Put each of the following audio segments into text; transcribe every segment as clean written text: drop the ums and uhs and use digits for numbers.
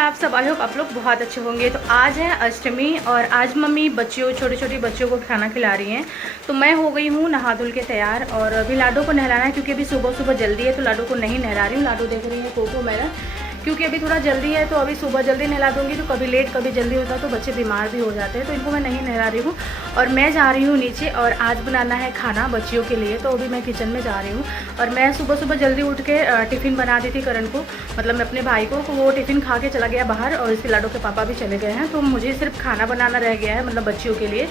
आप सब? I hope आप लोग बहुत अच्छे होंगे। तो आज है अष्टमी और आज मम्मी छोटे छोटे बच्चों को खाना खिला रही हैं। तो मैं हो गई हूँ नहा धुल के तैयार और अभी लाडो को नहलाना है क्योंकि अभी सुबह सुबह जल्दी है। तो लाडो को नहीं नहला रही हूँ। लाडो देख रही है कोको मेलन, क्योंकि अभी थोड़ा जल्दी है। तो अभी सुबह जल्दी नहला दूँगी तो कभी लेट कभी जल्दी होता है तो बच्चे बीमार भी हो जाते हैं। तो इनको मैं नहीं नहला रही हूँ और मैं जा रही हूँ नीचे और आज बनाना है खाना बच्चियों के लिए। तो अभी मैं किचन में जा रही हूँ और मैं सुबह सुबह जल्दी उठ के टिफ़िन बना दी थी करण को, मतलब मैं अपने भाई को। वो टिफ़िन खा के चला गया बाहर और इसके लाडो के पापा भी चले गए हैं। तो मुझे सिर्फ खाना बनाना रह गया है, मतलब बच्चियों के लिए।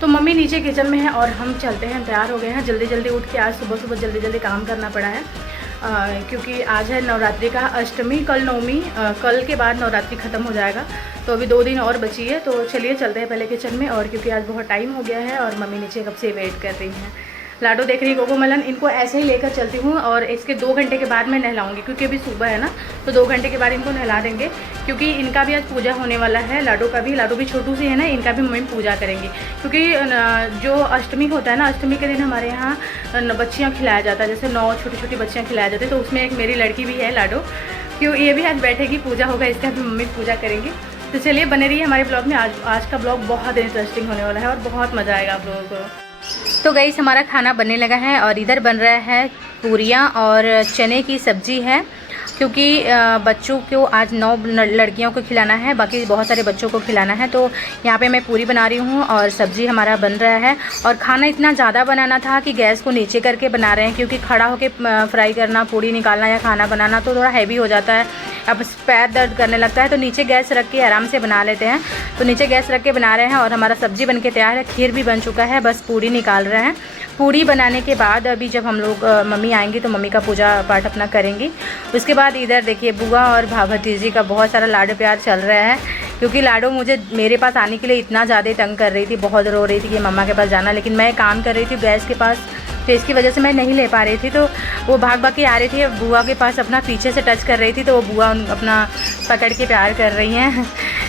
तो मम्मी नीचे किचन में है और हम चलते हैं, तैयार हो गए हैं। जल्दी जल्दी उठ के आज सुबह सुबह जल्दी जल्दी काम करना पड़ा है क्योंकि आज है नवरात्रि का अष्टमी, कल नवमी, कल के बाद नवरात्रि ख़त्म हो जाएगा। तो अभी 2 दिन और बची है। तो चलिए चलते हैं पहले किचन में, और क्योंकि आज बहुत टाइम हो गया है और मम्मी नीचे कब से वेट कर रही हैं। लाडो देख रही है कोको मेलन, इनको ऐसे ही लेकर चलती हूँ और इसके 2 घंटे के बाद मैं नहलाऊंगी क्योंकि अभी सुबह है ना। तो 2 घंटे के बाद इनको नहला देंगे क्योंकि इनका भी आज पूजा होने वाला है। लाडो का भी, लाडो भी छोटू सी है ना, इनका भी मम्मी पूजा करेंगे क्योंकि जो अष्टमी होता है ना, अष्टमी के दिन हमारे यहाँ बच्चियाँ खिलाया जाता है, जैसे 9 छोटी छोटी बच्चियाँ खिलाया जाती है। तो उसमें एक मेरी लड़की भी है लाडो, क्यों ये भी आज बैठेगी, पूजा होगा, इसका भी मम्मी पूजा करेंगी। तो चलिए बने रहिए हमारे ब्लॉग में। आज का ब्लॉग बहुत इंटरेस्टिंग होने वाला है और बहुत मज़ा आएगा आप लोगों को। तो गाइस हमारा खाना बनने लगा है और इधर बन रहा है पूरियाँ और चने की सब्ज़ी है क्योंकि बच्चों को आज 9 लड़कियों को खिलाना है, बाकी बहुत सारे बच्चों को खिलाना है। तो यहाँ पे मैं पूरी बना रही हूँ और सब्ज़ी हमारा बन रहा है। और खाना इतना ज़्यादा बनाना था कि गैस को नीचे करके बना रहे हैं क्योंकि खड़ा होके फ्राई करना, पूरी निकालना या खाना बनाना तो थोड़ा हैवी हो जाता है, अब पैर दर्द करने लगता है। तो नीचे गैस रख के आराम से बना लेते हैं। तो नीचे गैस रख के बना रहे हैं और हमारा सब्ज़ी बन के तैयार है। खीर भी बन चुका है, बस पूरी निकाल रहे हैं। पूरी बनाने के बाद अभी जब हम लोग मम्मी आएंगी तो मम्मी का पूजा पाठ अपना करेंगी। उसके बाद इधर देखिए बुआ और भतीजी का बहुत सारा लाडो प्यार चल रहा है क्योंकि लाडो मेरे पास आने के लिए इतना ज़्यादा तंग कर रही थी, बहुत रो रही थी कि मम्मा के पास जाना, लेकिन मैं काम कर रही थी गैस के पास, तो इसकी वजह से मैं नहीं ले पा रही थी। तो वो भाग भाग के आ रही थी, बुआ के पास अपना पीछे से टच कर रही थी। तो वो बुआ अपना पकड़ के प्यार कर रही हैं।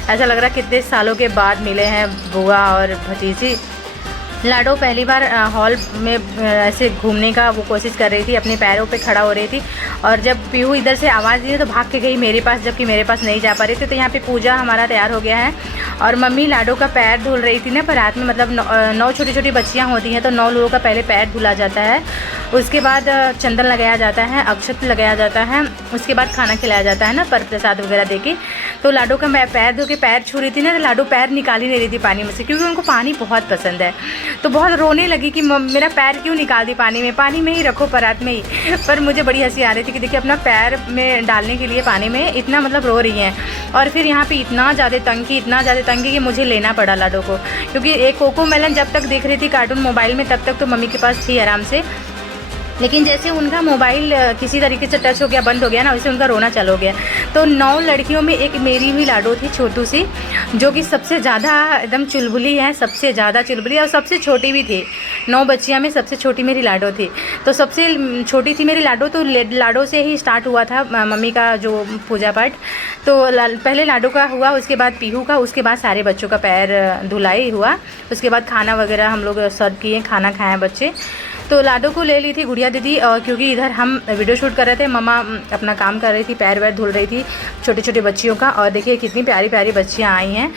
ऐसा लग रहा है कितने सालों के बाद मिले हैं बुआ और भतीजी। लाडो पहली बार हॉल में ऐसे घूमने का वो कोशिश कर रही थी, अपने पैरों पे खड़ा हो रही थी। और जब पीहू इधर से आवाज़ दी तो भाग के गई मेरे पास, जबकि मेरे पास नहीं जा पा रही थी। तो यहाँ पे पूजा हमारा तैयार हो गया है और मम्मी लाडो का पैर धुल रही थी ना। पर रात में मतलब 9 छोटी छोटी बच्चियाँ होती हैं तो 9 लोगों का पहले पैर धुला जाता है, उसके बाद चंदन लगाया जाता है, अक्षत लगाया जाता है, उसके बाद खाना खिलाया जाता है ना, पर प्रसाद वगैरह दे के। तो लाडो का मैं पैर धो के पैर छू रही थी ना, तो लाडो पैर निकाल ही नहीं रही थी पानी में से क्योंकि उनको पानी बहुत पसंद है। तो बहुत रोने लगी कि मेरा पैर क्यों निकाल दी पानी में ही रखो परात में ही। पर मुझे बड़ी हंसी आ रही थी कि देखिए अपना पैर में डालने के लिए पानी में इतना मतलब रो रही हैं। और फिर यहाँ पे इतना ज़्यादा तंगी कि मुझे लेना पड़ा लाडो को, क्योंकि एक कोको मेलन जब तक देख रही थी कार्टून मोबाइल में तब तक तो मम्मी के पास थी आराम से, लेकिन जैसे उनका मोबाइल किसी तरीके से टच हो गया, बंद हो गया ना, वैसे उनका रोना चालू हो गया। तो 9 लड़कियों में एक मेरी हुई लाडो थी छोटू सी, जो कि सबसे ज़्यादा एकदम चुलबुली है, सबसे ज़्यादा चुलबुली और सबसे छोटी भी थी। 9 बच्चियाँ में सबसे छोटी मेरी लाडो थी। तो सबसे छोटी थी मेरी लाडो। तो लाडो से ही स्टार्ट हुआ था मम्मी का जो पूजा पाठ। तो पहले लाडो का हुआ, उसके बाद पीहू का, उसके बाद सारे बच्चों का पैर धुलाई हुआ, उसके बाद खाना वगैरह हम लोग सर्व किए, खाना खाएँ बच्चे। तो लाडो को ले ली थी गुड़िया दीदी क्योंकि इधर हम वीडियो शूट कर रहे थे, मम्मा अपना काम कर रही थी, पैर वैर धुल रही थी छोटे छोटे बच्चियों का। और देखिए कितनी प्यारी प्यारी बच्चियाँ आई हैं।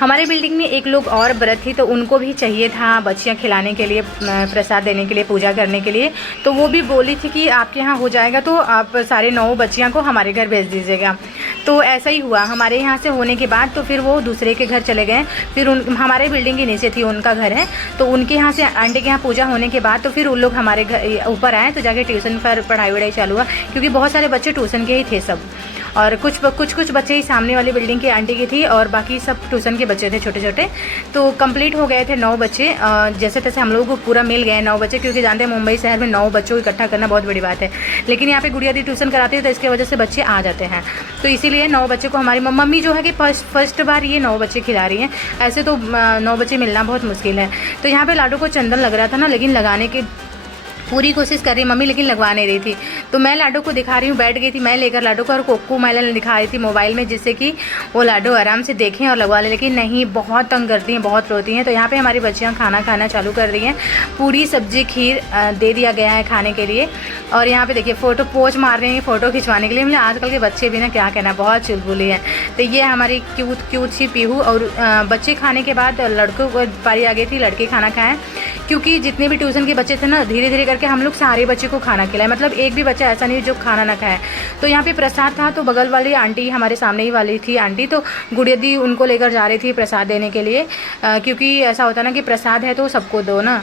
हमारे बिल्डिंग में एक लोग और व्रत थी तो उनको भी चाहिए था बच्चियाँ खिलाने के लिए, प्रसाद देने के लिए, पूजा करने के लिए। तो वो भी बोली थी कि आपके यहाँ हो जाएगा तो आप सारे 9 बच्चियाँ को हमारे घर भेज दीजिएगा। तो ऐसा ही हुआ, हमारे यहाँ से होने के बाद तो फिर वो दूसरे के घर चले गए। फिर हमारे बिल्डिंग के नीचे थी उनका घर है, तो उनके यहाँ से आंटी के यहाँ पूजा होने के बाद तो फिर उन लोग हमारे घर ऊपर आए। तो जाके ट्यूशन पर पढ़ाई वढ़ाई चालू हुआ क्योंकि बहुत सारे बच्चे ट्यूशन के ही थे सब, और कुछ बच्चे ही सामने वाली बिल्डिंग की आंटी की थी और बाकी सब ट्यूशन के बच्चे थे छोटे छोटे। तो कंप्लीट हो गए थे 9 बच्चे, जैसे तैसे हम लोगों को पूरा मिल गए 9 बच्चे, क्योंकि जानते हैं मुंबई शहर में 9 बच्चों को इकट्ठा करना बहुत बड़ी बात है। लेकिन यहाँ पे गुड़िया दी ट्यूशन कराती है तो इसकी वजह से बच्चे आ जाते हैं। तो इसीलिए 9 बच्चे को हमारी मम्मी जो है कि फर्स्ट बार ये 9 बच्चे खिला रही हैं। ऐसे तो 9 बच्चे मिलना बहुत मुश्किल है। तो यहाँ पर लाडो को चंदन लग रहा था ना, लेकिन लगाने के पूरी कोशिश कर रही मम्मी, लेकिन लगवा नहीं रही थी। तो मैं लाडो को दिखा रही हूँ, बैठ गई थी मैं लेकर लाडो को, और कोको मैं दिखा रही थी मोबाइल में, जिससे कि वो लाडो आराम से देखें और लगवा ले। लेकिन नहीं, बहुत तंग करती हैं, बहुत रोती हैं। तो यहाँ पे हमारी बच्चियाँ खाना खाना चालू कर रही हैं। पूरी सब्जी खीर दे दिया गया है खाने के लिए। और यहाँ पे देखिए फ़ोटो पोज मार रही हैं फ़ोटो खिंचवाने के लिए। मतलब आजकल के बच्चे भी ना क्या कहना, बहुत चुलबुली हैं। तो ये हमारी क्यूट सी पीहू। और बच्चे खाने के बाद लड़कों को पारी आ गई थी, लड़के खाना खाएँ, क्योंकि जितने भी ट्यूशन के बच्चे थे ना, धीरे धीरे करके हम लोग सारे बच्चे को खाना खिलाए। मतलब एक भी बच्चा ऐसा नहीं जो खाना ना खाए। तो यहाँ पे प्रसाद था, तो बगल वाली आंटी, हमारे सामने ही वाली थी आंटी, तो गुड़िया दी उनको लेकर जा रही थी प्रसाद देने के लिए, क्योंकि ऐसा होता ना कि प्रसाद है तो सबको दो ना,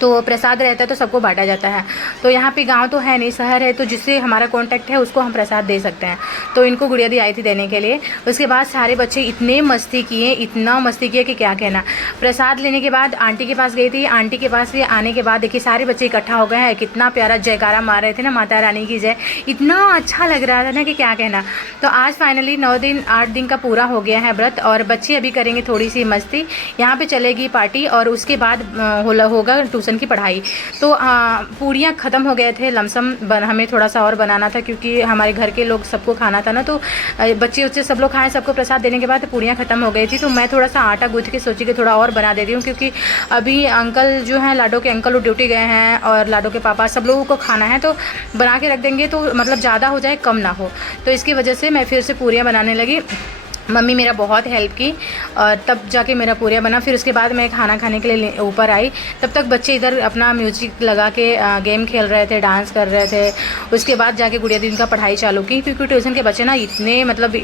तो प्रसाद रहता है तो सबको बांटा जाता है। तो यहाँ पे गांव तो है नहीं, शहर है, तो जिससे हमारा कांटेक्ट है उसको हम प्रसाद दे सकते हैं। तो इनको गुड़िया दी आई थी देने के लिए। उसके बाद सारे बच्चे इतने मस्ती किए, इतना मस्ती किए कि क्या कहना। प्रसाद लेने के बाद आंटी के पास गई थी, आंटी के पास भी आने के बाद देखिए सारे बच्चे इकट्ठा हो गए हैं। कितना प्यारा जयकारा मार रहे थे ना, माता रानी की जय। इतना अच्छा लग रहा था ना कि क्या कहना। तो आज फाइनली 8 दिन का पूरा हो गया है व्रत, और बच्चे अभी करेंगे थोड़ी सी मस्ती। यहाँ पर चलेगी पार्टी, और उसके बाद होगा की पढ़ाई। तो पूरियाँ ख़त्म हो गए थे, लमसम हमें थोड़ा सा और बनाना था, क्योंकि हमारे घर के लोग सबको खाना था ना। तो बच्चे सब लोग खाएं, सबको प्रसाद देने के बाद पूरियाँ ख़त्म हो गई थी। तो मैं थोड़ा सा आटा गूँथ के सोची कि थोड़ा और बना देती हूँ, क्योंकि अभी अंकल जो हैं, लाडो के अंकल, वो ड्यूटी गए हैं, और लाडो के पापा, सब लोगों को खाना है। तो बना के रख देंगे तो मतलब ज़्यादा हो जाए, कम ना हो। तो इसकी वजह से मैं फिर से पूरियाँ बनाने लगी। मम्मी मेरा बहुत हेल्प की, और तब जाके मेरा पूरिया बना। फिर उसके बाद मैं खाना खाने के लिए ऊपर आई। तब तक बच्चे इधर अपना म्यूजिक लगा के गेम खेल रहे थे, डांस कर रहे थे। उसके बाद जाके गुड़िया दी का पढ़ाई चालू की, क्योंकि ट्यूशन के बच्चे ना इतने मतलब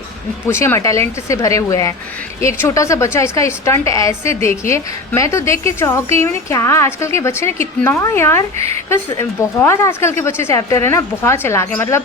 पूछे मत टैलेंट से भरे हुए हैं। एक छोटा सा बच्चा, इसका स्टंट ऐसे देखिए, मैं तो देख के चौंक गई। मैंने क्या आजकल के बच्चे ने कितना यार, बस बहुत आजकल के बच्चे चैप्टर है ना, बहुत चला के। मतलब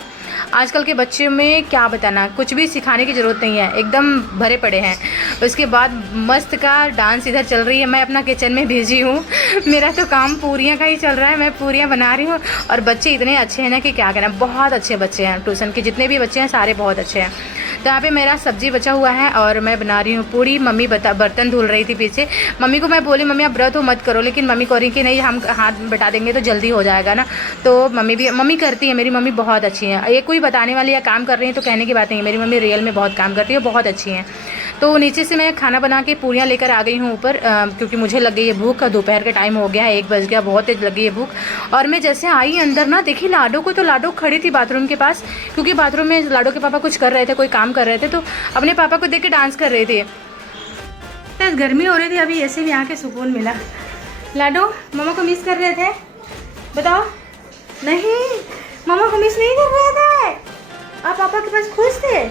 आजकल के बच्चे में क्या बताना, कुछ भी सिखाने की ज़रूरत नहीं है, एकदम भरे पड़े हैं। उसके बाद मस्त का डांस इधर चल रही है। मैं अपना किचन में बिजी हूँ, मेरा तो काम पूरियाँ का ही चल रहा है, मैं पूरियाँ बना रही हूँ। और बच्चे इतने अच्छे हैं ना कि क्या कहना, बहुत अच्छे बच्चे हैं। ट्यूशन के जितने भी बच्चे हैं सारे बहुत अच्छे हैं। तो यहाँ पे मेरा सब्जी बचा हुआ है, और मैं बना रही हूँ पूरी। मम्मी बर्तन धुल रही थी पीछे। मम्मी को मैं बोली, मम्मी आप व्रत हो मत करो, लेकिन मम्मी कह रही कि नहीं, हम हाथ बटा देंगे तो जल्दी हो जाएगा ना। तो मम्मी करती है, मेरी मम्मी बहुत अच्छी है। ये कोई बताने वाली या काम कर रही है तो कहने की बात नहीं है, मेरी मम्मी रियल में बहुत काम करती है, बहुत अच्छी हैं। तो नीचे से मैं खाना बना के पूरियाँ लेकर आ गई हूँ ऊपर, क्योंकि मुझे लग गई है भूख। दोपहर का टाइम हो गया है, 1 बज गया, बहुत तेज लग गई है भूख। और मैं जैसे आई अंदर ना, देखी लाडो को, तो लाडो खड़ी थी बाथरूम के पास, क्योंकि बाथरूम में लाडो के पापा कुछ कर रहे थे, कोई काम कर रहे थे, तो अपने पापा को देख के डांस कर रहे थे। तो गर्मी हो रही थी, अभी ऐसे भी आके सुकून मिला। लाडो मामा को मिस कर रहे थे, बताओ। नहीं, मामा को मिस नहीं कर रहे थे, आप पापा के पास खुश थे।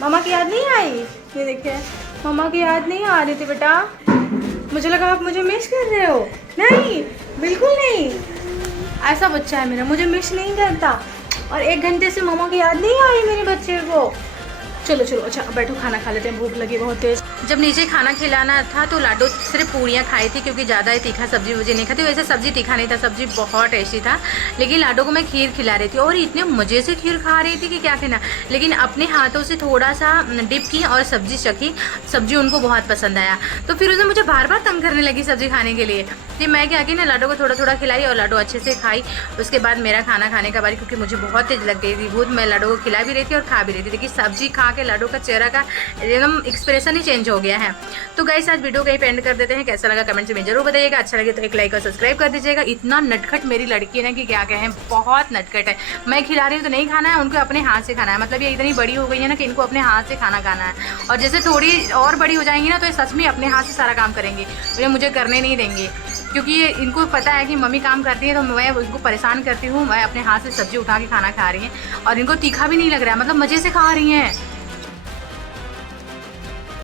मामा की याद नहीं आई, ये देखिए, मामा की याद नहीं आ रही थी बेटा। मुझे लगा आप मुझे मिस कर रहे हो। नहीं, बिल्कुल नहीं, ऐसा बच्चा है मेरा, मुझे मिस नहीं करता। और 1 घंटे से मामा की याद नहीं आई मेरे बच्चे को। चलो चलो, अच्छा बैठो, खाना खा लेते हैं, भूख लगी बहुत तेज। जब नीचे खाना खिलाना था तो लाडो सिर्फ पूरियाँ खाई थी, क्योंकि ज़्यादा ही तीखा सब्जी मुझे नहीं खाती। वैसे सब्जी तीखा नहीं था, सब्जी बहुत टेस्टी था, लेकिन लाडो को मैं खीर खिला रही थी, और इतने मज़े से खीर खा रही थी कि क्या कहना। लेकिन अपने हाथों से थोड़ा सा डिप की और सब्जी चखी, सब्जी उनको बहुत पसंद आया। तो फिर उसने मुझे बार बार तंग करने लगी सब्जी खाने के लिए। फिर मैं क्या की ना, लाडो को थोड़ा थोड़ा खिलाई, और लाडो अच्छे से खाई। उसके बाद मेरा खाना खाने का बारी, क्योंकि मुझे बहुत तेज लग गई थी भूख। मैं लाडो को खिला भी रही थी और खा भी रही थी, लेकिन सब्जी खा के लाडो का चेहरा का एकदम एक्सप्रेशन ही चेंज हो गया है। तो गाइस आज वीडियो को यहीं पे एंड कर देते हैं। कैसा लगा कमेंट में जरूर बताइएगा। अच्छा लगे तो एक लाइक और सब्सक्राइब कर दीजिएगा। इतना नटखट मेरी लड़की है ना कि क्या कहें, बहुत नटखट है। मैं खिला रही हूँ तो नहीं खाना है, उनको अपने हाथ से खाना है। मतलब ये इतनी बड़ी हो गई है ना कि इनको अपने हाथ से खाना खाना है। और जैसे थोड़ी और बड़ी हो जाएंगी ना, तो ये सच में अपने हाथ से सारा काम करेंगी, ये मुझे करने नहीं देंगे, क्योंकि ये इनको पता है कि मम्मी काम करती है तो मैं उनको परेशान करती हूँ। मैं अपने हाथ से सब्जी उठा के खाना खा रही हैं, और इनको तीखा भी नहीं लग रहा है, मतलब मज़े से खा रही हैं।